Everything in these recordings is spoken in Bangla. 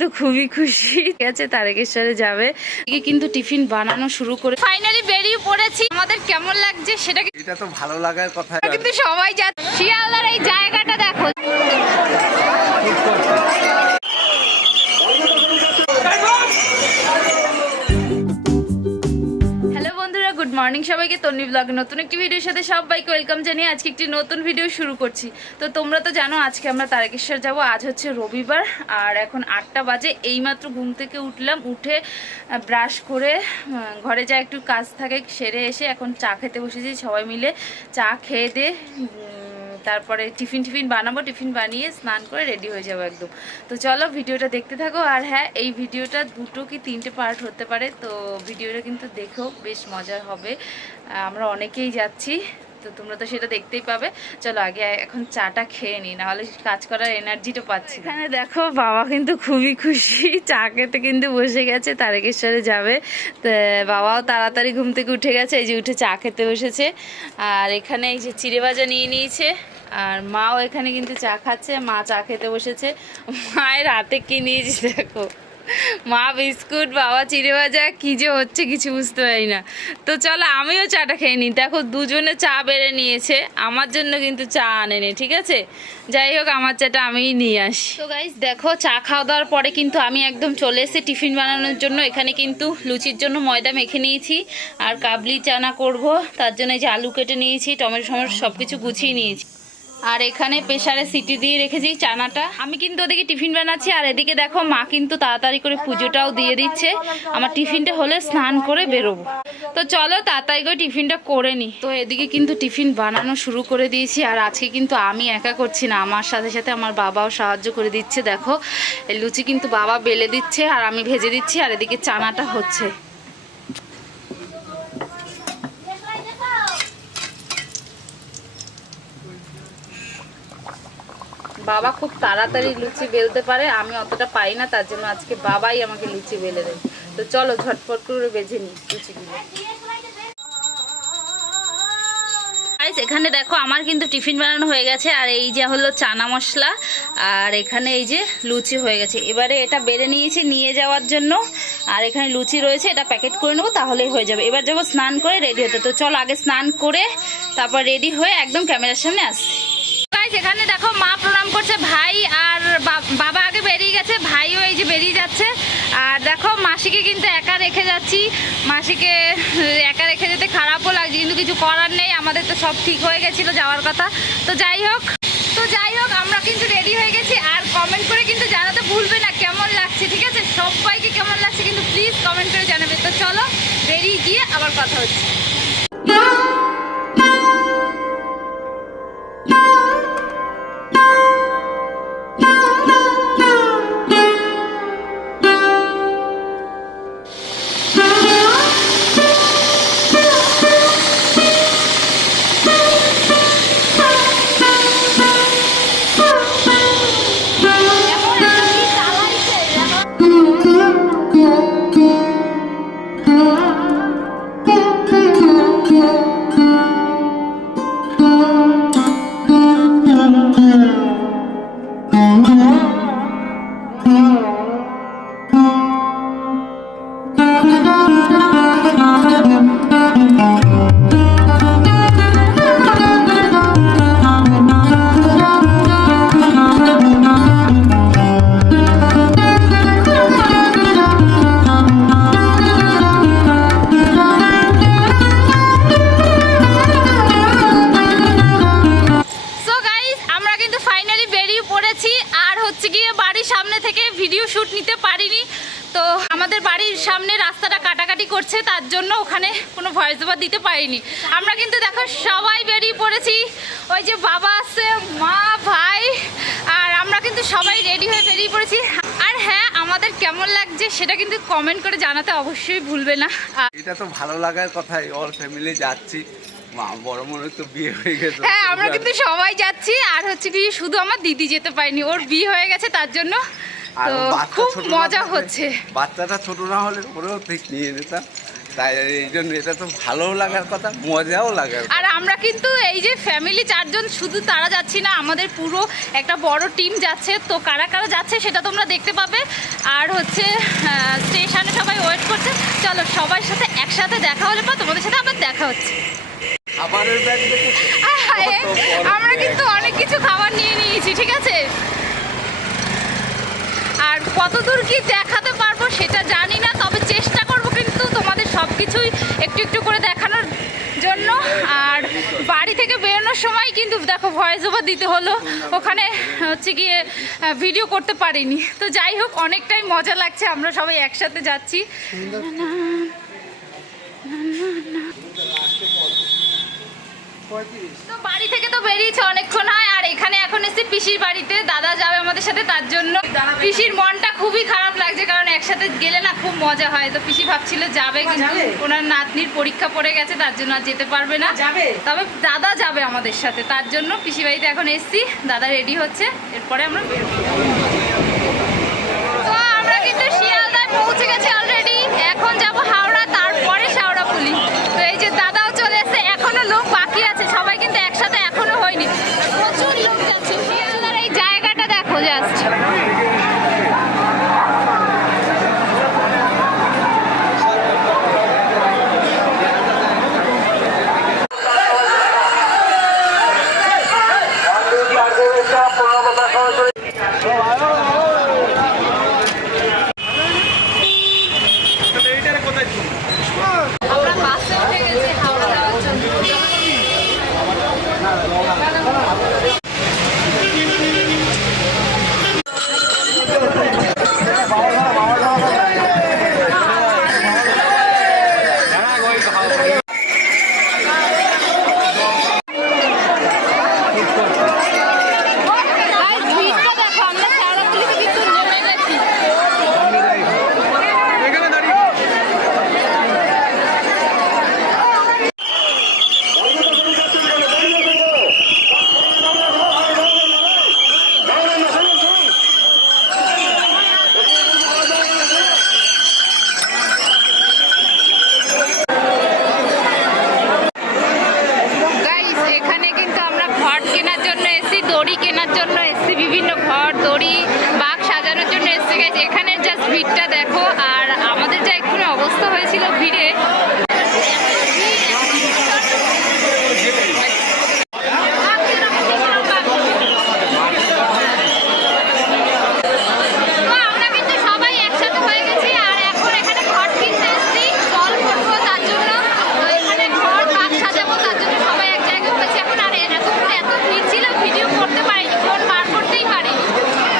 তো খুবই খুশি। ঠিক আছে তারকেশ্বরে যাবে। কিন্তু টিফিন বানানো শুরু করে ফাইনালি বেরিয়ে পড়েছি। আমাদের কেমন লাগছে সেটা এটা তো ভালো লাগার কথা। কিন্তু সবাই যাচ্ছে। শিয়ালদার এই জায়গাটা দেখো। মর্নিং সবাইকে তন্নি ব্লগ, নতুন একটি ভিডিওর সাথে সবাইকে ওয়েলকাম জানিয়ে আজকে একটি নতুন ভিডিও শুরু করছি। তো তোমরা তো জানো, আজকে আমরা তারকেশ্বর যাব, আজ হচ্ছে রবিবার, আর এখন আটটা বাজে, এইমাত্র ঘুম থেকে উঠলাম, উঠে ব্রাশ করে ঘরে যা একটু কাজ থাকে সেরে এসে এখন চা খেতে বসেছি সবাই মিলে। চা খেয়ে দিয়ে তারপরে টিফিন টিফিন বানাবো, টিফিন বানিয়ে স্নান করে রেডি হয়ে যাব একদম। তো চলো ভিডিওটা দেখতে থাকো। আর হ্যাঁ এই ভিডিওটা দুটো কি তিনটে পার্ট হতে পারে, তো ভিডিওটা কিন্তু দেখো, বেশ মজা হবে। আমরা অনেকেই যাচ্ছি। তো তোমরা তো সেটা দেখতেই পাবে। চলো আগে এখন চাটা খেয়ে নিই, নাহলে কাজ করার এনার্জিটা পাচ্ছি এখানে দেখো বাবা কিন্তু খুবই খুশি, চা খেতে কিন্তু বসে গেছে, তারকেশ্বরে যাবে। বাবাও তাড়াতাড়ি ঘুম থেকে উঠে গেছে, এই যে উঠে চা খেতে বসেছে। আর এখানে এই যে চিড়ে ভাজা নিয়ে নিয়েছে, আর মাও এখানে কিন্তু চা খাচ্ছে, মা চা খেতে বসেছে। মায়ের হাতে কি নিয়েছি দেখো। মা বিস্কুট, বাবা চিড়ে ভাজা, কি যে হচ্ছে কিছু বুঝতে পারি না। তো চলো আমিও চাটা খেয়ে নিই। দেখো দুজনে চা বেড়ে নিয়েছে, আমার জন্য কিন্তু চা আনেনি, ঠিক আছে? যাই হোক, আমার চাটা আমিই নিয়ে আসি। তো গাইস দেখো চা খাওয়া দাওয়ার পরে কিন্তু আমি একদম চলে এসে টিফিন বানানোর জন্য এখানে কিন্তু লুচির জন্য ময়দা মেখে নিয়েছি আর কাবলি চানা করব। তার জন্য যে আলু কেটে নিয়েছি, টমেটো টমেটো সব কিছু গুছিয়ে নিয়েছি। আর এখানে প্রেসারে সিটি দিয়ে রেখেছি চানাটা। আমি কিন্তু ওদিকে টিফিন বানাচ্ছি, আর এদিকে দেখো মা কিন্তু তাড়াতাড়ি করে পুজোটাও দিয়ে দিচ্ছে। আমার টিফিনটা হলে স্নান করে বেরোবো। তো চলো তাড়াতাড়ি করে টিফিনটা করে নি। তো এদিকে কিন্তু টিফিন বানানো শুরু করে দিয়েছি, আর আজকে কিন্তু আমি একা করছি না। আমার সাথে সাথে আমার বাবাও সাহায্য করে দিচ্ছে, দেখো। লুচি কিন্তু বাবা বেলে দিচ্ছে, আর আমি ভেজে দিচ্ছি, আর এদিকে চানাটা হচ্ছে। বাবা খুব তাড়াতাড়ি লুচি বেলতে পারে, আমি অতটা পাই না, তার জন্য আজকে বাবাই আমাকে লুচি বেলে দেয়। তো চলো ঝটপট করে বেজে নিই লুচিগুলো। এখানে দেখো আমার কিন্তু টিফিন বানানো হয়ে গেছে, আর এই যে হলো চানা মশলা, আর এখানে এই যে লুচি হয়ে গেছে। এবারে এটা বেড়ে নিয়েছি নিয়ে যাওয়ার জন্য, আর এখানে লুচি রয়েছে, এটা প্যাকেট করে নেব, তাহলেই হয়ে যাবে। এবার যাব স্নান করে রেডি হতে। তো চলো আগে স্নান করে তারপর রেডি হয়ে একদম ক্যামেরার সামনে আসছি। এখানে দেখো মা প্রণাম করছে ভাই আর বাবা আগে বেরিয়ে গেছে, ভাইও এই যে বেরিয়ে যাচ্ছে। আর দেখো মাসিকে কিন্তু একা রেখে যাচ্ছি। মাসিকে একা রেখে যেতে খারাপও লাগছে, কিন্তু কিছু করার নেই, আমাদের তো সব ঠিক হয়ে গেছিল যাওয়ার কথা। তো যাই হোক, তো যাই হোক, আমরা কিন্তু রেডি হয়ে গেছি। আর কমেন্ট করে কিন্তু জানাতে ভুলবে না কেমন লাগছে, ঠিক আছে? সবাইকে কেমন লাগছে কিন্তু প্লিজ কমেন্ট করে জানাবে। তো চলো, বেরিয়ে গিয়ে আবার কথা হচ্ছে। পারিনি। তো আমাদের বাড়ির সামনে রাস্তাটা কাটাকাটি করছে তার জন্য ওখানে কোনো ভয়েস ওভার দিতে পারিনি। আমরা কিন্তু দেখো সবাই বেরিয়ে পড়েছি। ওই যে বাবা আছে মা ভাই আর আমরা কিন্তু সবাই রেডি হয়ে বেরিয়ে পড়েছি। আর হ্যাঁ আমাদের কেমন লাগছে সেটা কিন্তু কমেন্ট করে জানাতে অবশ্যই ভুলবে না। এটা তো ভালো লাগার কথাই অল ফ্যামিলি যাচ্ছি। মা বড় মনে তো বিয়ে হয়ে গেছে। হ্যাঁ আমরা কিন্তু সবাই যাচ্ছি। আর হচ্ছে কি শুধু আমার দিদি যেতে পারেনি ওর বিয়ে হয়ে গেছে তার জন্য তো খুব মজা হচ্ছে। বাচ্চাটা ছোট না হলে ওরেও ঠিক নিয়ে যেতাম। তাই এই জন্য এটা তো ভালোও লাগার কথা মজাও লাগার আর আমরা কিন্তু এই যে ফ্যামিলি চারজন শুধু তারা যাচ্ছি না আমাদের পুরো একটা বড় টিম যাচ্ছে। তো কারা কারা যাচ্ছে সেটা তোমরা দেখতে পাবে। আর হচ্ছে স্টেশনে সবাই ওয়েট করছে। চলো সবার সাথে একসাথে দেখা হলে পর তোমাদের সাথে আবার দেখা হচ্ছে। খাবারের ব্যাগ আমরা কিন্তু অনেক কিছু খাবার নিয়ে নিয়েছি ঠিক আছে আর কতদূর কি দেখাতে পারব সেটা জানি না, তবে চেষ্টা করব কিন্তু তোমাদের সব কিছুই একটু একটু করে দেখানোর জন্য। আর বাড়ি থেকে বেরোনোর সময় কিন্তু দেখো ভয়েস ওভার দিতে হলো। ওখানে হচ্ছে গিয়ে ভিডিও করতে পারিনি। তো যাই হোক, অনেকটাই মজা লাগছে, আমরা সবাই একসাথে যাচ্ছি। তো বাড়ি থেকে তো বেরিয়েছে অনেকক্ষণ হয় আর এখানে এখন এসে পিসির বাড়িতে দাদা যাবে আমাদের সাথে তার জন্য পিসির মনটা খুবই খারাপ লাগছে কারণ একসাথে গেলে না খুব মজা হয়। তো পিসি ভাবছিল যাবে কিন্তু ওনার নাতনির পরীক্ষা পড়ে গেছে তার জন্য আর যেতে পারবে না। তবে দাদা যাবে আমাদের সাথে তার জন্য পিসি বাড়িতে এখন এসছি দাদা রেডি হচ্ছে এরপরে আমরা আমরা কিন্তু শিয়ালদায় পৌঁছে গেছি অলরেডি এখন যাব হাওড়া তারপরে শাওড়া পুলি তো এই যে দাদাও চলে এসেছে এখনও লোক বাকি আছে সবাই কিন্তু একসাথে এখনও হয়নি প্রচুর লোক যাচ্ছে শিয়ালদার এই জায়গাটা দেখো জাস্ট আমরা বাসে উঠে গেছি হাওড়া যাওয়ার জন্য Guys, ভিড়টা দেখো, আমরা শেওড়াফুলিতে কিন্তু নেমে গেছি। গাইস এখানে কিন্তু আমরা ঘর কেনার জন্য এসেছি দড়ি কেনার জন্য এসেছি বিভিন্ন ঘর দড়ি বাঘ সাজানোর জন্য এসেছি গাইস এখানে জাস্ট ভিড়টা দেখো আর আমাদের যা এক্ষুনি অবস্থা হয়েছিল ভিড়ে তো আমরা কিন্তু সবাই একসাথে হয়ে গেছি আর এখন এখানে ঘর কিনতে এসেছি জল ভরবো তার জন্য তো এখানে ঘর বাগ সাজাবো তার জন্য সবাই এক জায়গায় হয়েছে এখন আর এরকম এত ভিড় ছিল ভিডিও করতে পারিনি ফোন বার করতেই পারিনি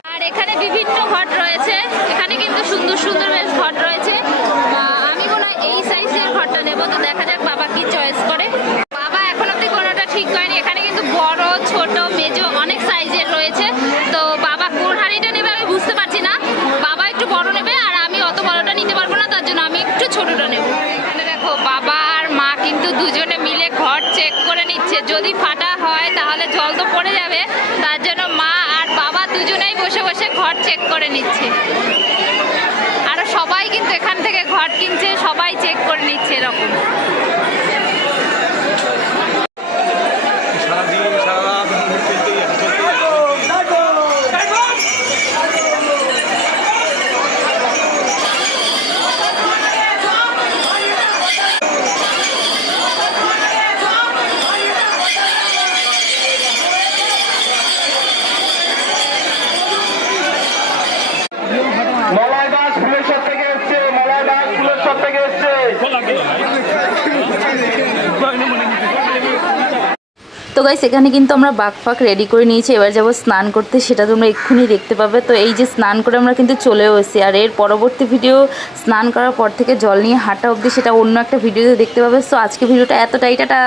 আর এখানে বিভিন্ন ঘট রয়েছে। এখানে কিন্তু সুন্দর সুন্দর বেশ ঘট রয়েছে। আমি মনে হয় এই সাইজের ঘরটা নেব, তো দেখা যাক বাবা কি চয়েস করে। বাবা এখন অব্দি কোনোটা ঠিক হয়নি এখানে কিন্তু বড়, ছোট, মেজো অনেক সাইজের রয়েছে। তো বাবা কোন হাঁড়িটা নেবে আমি বুঝতে পারছি না। বাবা একটু বড় নেবে আর আমি অত বড়টা নিতে পারব না, তার জন্য আমি একটু ছোটটা নেব। এখানে দেখো, বাবা আর মা কিন্তু দুজনে মিলে ঘর চেক করে নিচ্ছে। যদি ফাটা হয়, তাহলে জল তো পড়ে যাবে। তার জন্য মা দুজনেই বসে বসে ঘর চেক করে নিচ্ছে। আর সবাই কিন্তু এখান থেকে ঘর কিনছে, সবাই চেক করে নিচ্ছে এরকম সারাদিন সারা রাত চলতেই আছে চলতেই আছে মলয় দাস ফুলেশ্বর থেকে এসছে মলয় দাস ফুলেশ্বর থেকে এসছে তো গাইস সেখানে কিন্তু আমরা বাঘ ফাঁক রেডি করে নিয়েছি। এবার যাব স্নান করতে, সেটা তোমরা এক্ষুনি দেখতে পাবে। তো এই যে স্নান করে আমরা কিন্তু চলেও এসেছি। আর এর পরবর্তী ভিডিও স্নান করার পর থেকে জল নিয়ে হাঁটা অবধি সেটা অন্য একটা ভিডিওতে দেখতে পাবে। সো আজকে ভিডিওটা এতটাই, টাটা!